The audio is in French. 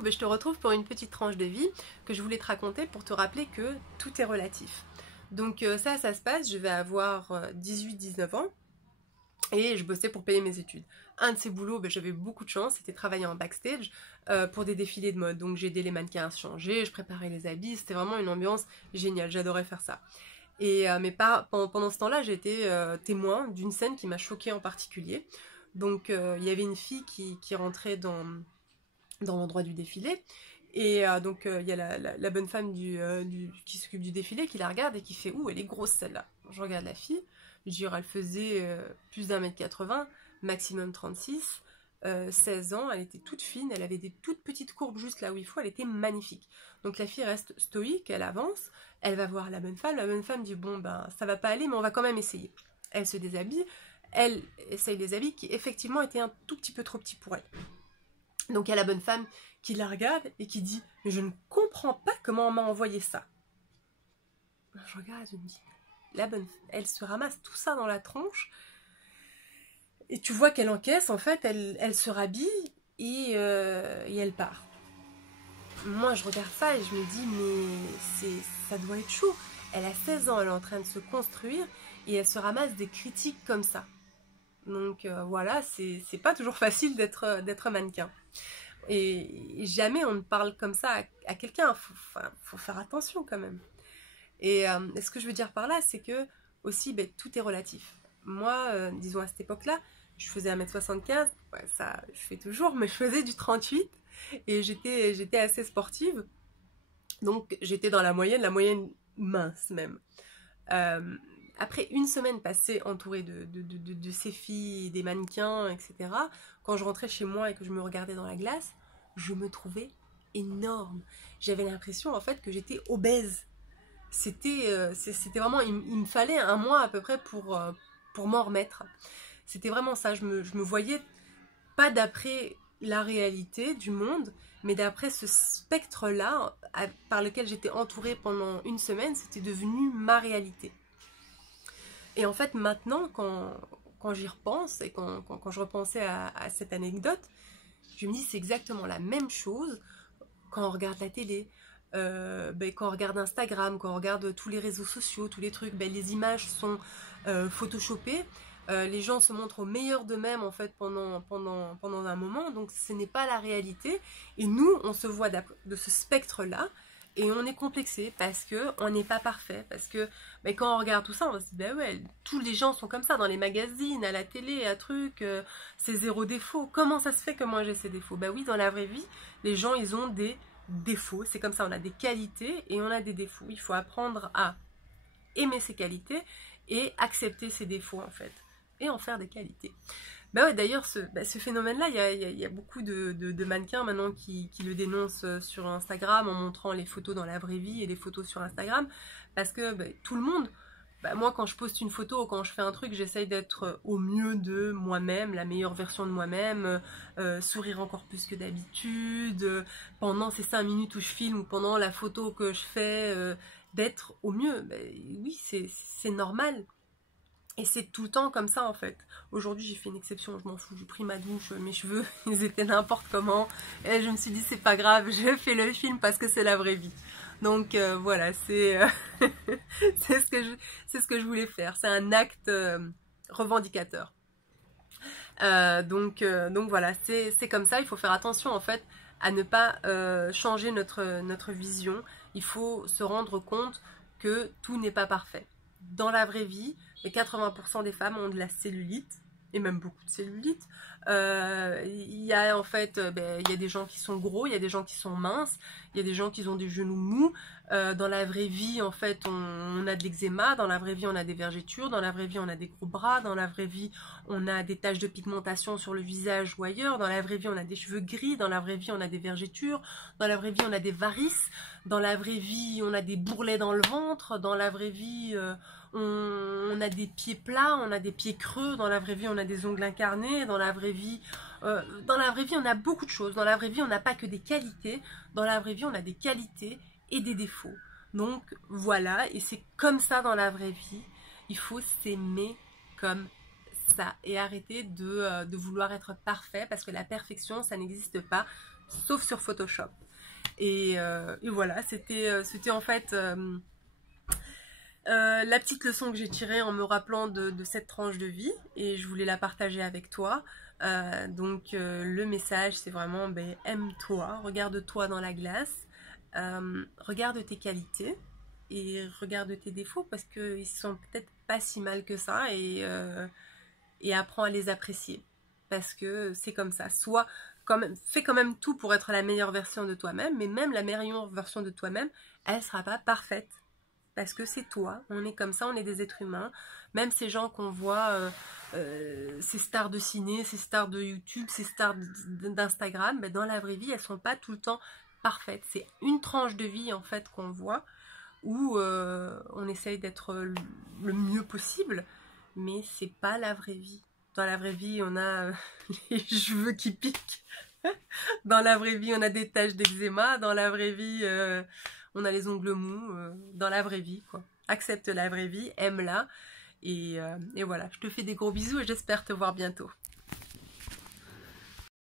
coucou, je te retrouve pour une petite tranche de vie que je voulais te raconter pour te rappeler que tout est relatif. Donc ça se passe, je vais avoir 18-19 ans et je bossais pour payer mes études. Un de ces boulots, j'avais beaucoup de chance, c'était travailler en backstage pour des défilés de mode. Donc j'ai aidé les mannequins à se changer, je préparais les habits, c'était vraiment une ambiance géniale, j'adorais faire ça. Et pendant ce temps-là, j'ai été témoin d'une scène qui m'a choquée en particulier. Donc il y avait une fille qui rentrait dans l'endroit du défilé. Et donc il y a la bonne femme qui s'occupe du défilé qui la regarde et qui fait « Ouh, elle est grosse celle-là ». Je regarde la fille, je dis elle faisait plus d'1m80, maximum 36, 16 ans, elle était toute fine, elle avait des toutes petites courbes juste là où il faut, elle était magnifique. Donc la fille reste stoïque, elle avance, elle va voir la bonne femme dit « Bon, ça va pas aller, mais on va quand même essayer ». Elle se déshabille, elle essaye des habits qui effectivement étaient un tout petit peu trop petits pour elle. Donc il y a la bonne femme qui la regarde et qui dit « Mais je ne comprends pas comment on m'a envoyé ça. » Je regarde, je me dis, la bonne, elle se ramasse tout ça dans la tronche et tu vois qu'elle encaisse, en fait, elle se rhabille et elle part. Moi je regarde ça et je me dis mais ça doit être chaud. Elle a 16 ans, elle est en train de se construire et elle se ramasse des critiques comme ça. Donc voilà, c'est pas toujours facile d'être mannequin. Et jamais on ne parle comme ça à quelqu'un, faut faire attention quand même. Et ce que je veux dire par là, c'est que aussi, tout est relatif. Moi, disons à cette époque-là, je faisais 1m75, ouais, ça je fais toujours, mais je faisais du 38 et j'étais assez sportive. Donc j'étais dans la moyenne mince même. Après une semaine passée entourée de ces filles, des mannequins, etc., quand je rentrais chez moi et que je me regardais dans la glace, je me trouvais énorme. J'avais l'impression en fait que j'étais obèse. C'était vraiment, il me fallait un mois à peu près pour m'en remettre. C'était vraiment ça, je me voyais pas d'après la réalité du monde, mais d'après ce spectre-là par lequel j'étais entourée pendant une semaine, c'était devenu ma réalité. Et en fait, maintenant, quand j'y repense et quand je repensais à cette anecdote, je me dis c'est exactement la même chose quand on regarde la télé, quand on regarde Instagram, quand on regarde tous les réseaux sociaux, tous les trucs, les images sont photoshopées, les gens se montrent au meilleur d'eux-mêmes en fait pendant un moment, donc ce n'est pas la réalité. Et nous, on se voit de ce spectre-là, et on est complexé parce qu'on n'est pas parfait, parce que quand on regarde tout ça, on se dit ouais, tous les gens sont comme ça, dans les magazines, à la télé, à trucs, c'est zéro défaut. Comment ça se fait que moi j'ai ces défauts? Oui, dans la vraie vie, les gens ils ont des défauts, c'est comme ça, on a des qualités et on a des défauts. Il faut apprendre à aimer ses qualités et accepter ses défauts en fait, et en faire des qualités. Ouais, d'ailleurs, ce phénomène-là, il y a beaucoup de mannequins maintenant qui le dénoncent sur Instagram en montrant les photos dans la vraie vie et les photos sur Instagram, parce que tout le monde, moi quand je poste une photo ou quand je fais un truc, j'essaye d'être au mieux de moi-même, la meilleure version de moi-même, sourire encore plus que d'habitude, pendant ces 5 minutes où je filme ou pendant la photo que je fais, d'être au mieux. Oui, c'est normal. Et c'est tout le temps comme ça en fait. Aujourd'hui j'ai fait une exception, je m'en fous, j'ai pris ma douche, mes cheveux, ils étaient n'importe comment. Et je me suis dit c'est pas grave, je fais le film parce que c'est la vraie vie. Donc voilà, c'est c'est ce que je voulais faire. C'est un acte revendicateur. Donc voilà, c'est comme ça, il faut faire attention en fait à ne pas changer notre vision. Il faut se rendre compte que tout n'est pas parfait. Dans la vraie vie, les 80% des femmes ont de la cellulite, et même beaucoup de cellulite. Il y a en fait, il y a des gens qui sont gros, il y a des gens qui sont minces, il y a des gens qui ont des genoux mous. Dans la vraie vie, en fait, on a de l'eczéma, dans la vraie vie, on a des vergetures, dans la vraie vie, on a des gros bras, dans la vraie vie, on a des taches de pigmentation sur le visage ou ailleurs, dans la vraie vie, on a des cheveux gris, dans la vraie vie, on a des vergetures, dans la vraie vie, on a des varices, dans la vraie vie, on a des bourrelets dans le ventre, dans la vraie vie, on a des pieds plats, on a des pieds creux, dans la vraie vie on a des ongles incarnés, dans la vraie vie on a beaucoup de choses, dans la vraie vie on n'a pas que des qualités, dans la vraie vie on a des qualités et des défauts. Donc voilà, et c'est comme ça dans la vraie vie, il faut s'aimer comme ça et arrêter de vouloir être parfait parce que la perfection ça n'existe pas. sauf sur Photoshop. Et voilà, c'était en fait la petite leçon que j'ai tirée en me rappelant de cette tranche de vie, et je voulais la partager avec toi. Donc le message, c'est vraiment aime-toi, regarde-toi dans la glace, regarde tes qualités et regarde tes défauts, parce qu'ils sont peut-être pas si mal que ça, et apprends à les apprécier, parce que c'est comme ça. Fais quand même tout pour être la meilleure version de toi-même, mais même la meilleure version de toi-même, elle sera pas parfaite, parce que c'est toi, on est comme ça, on est des êtres humains. Même ces gens qu'on voit, ces stars de ciné, ces stars de YouTube, ces stars d'Instagram, dans la vraie vie, elles sont pas tout le temps parfaites. C'est une tranche de vie en fait qu'on voit, où on essaye d'être le mieux possible, mais c'est pas la vraie vie. Dans la vraie vie, on a les cheveux qui piquent. Dans la vraie vie, on a des taches d'eczéma. Dans la vraie vie, on a les ongles mous. Dans la vraie vie, quoi. Accepte la vraie vie, aime-la. Et voilà, je te fais des gros bisous et j'espère te voir bientôt.